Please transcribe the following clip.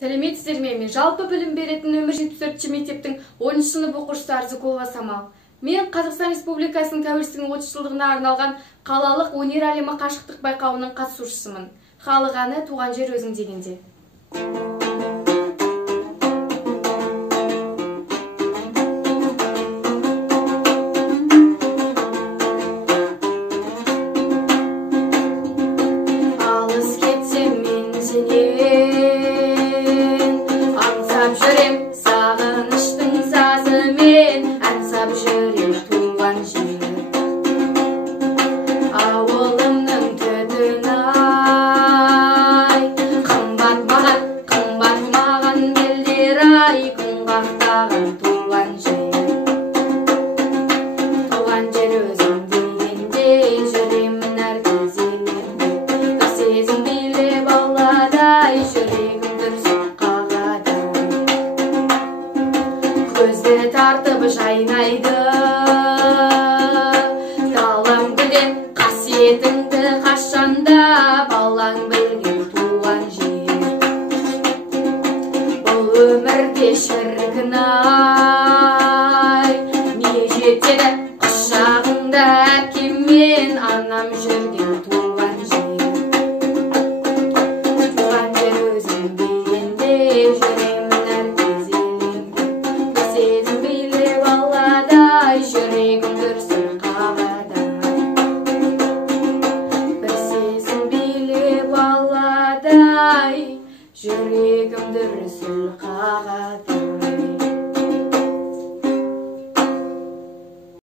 Сәлеметсіздер ме? Жалпы білім беретін нөмір 74 мектептің 10 сынып оқушысы Арзыкулова Самал. Мен Қазақстан Республикасының тәуелсіздігінің 30 жылдығына арналған қалалық өнер әлемі қашықтық байқауының қатысушысымын. Халық әні туған жер өзің дегенде. Алыс кетсем мен сенен, аңсап жүрем сағыныштың сазымен, ән жүрем туған жер. Ауылымның түтін-ай, қымбат маған белдер-ай, күн қақтаған туған жер. Туған жер өзің дегенде, жүремін әр кезеңінде. Бір сезім билеп ауладай, жүрегім дүрсін қағады. Көзді тартып жайнайды далам гүлден, қасиетіңді қашанда балаң білген туған жер. Бұл өмірде шіркін-ай, не жетеді құшағыңда әкем мен анам жүрген туған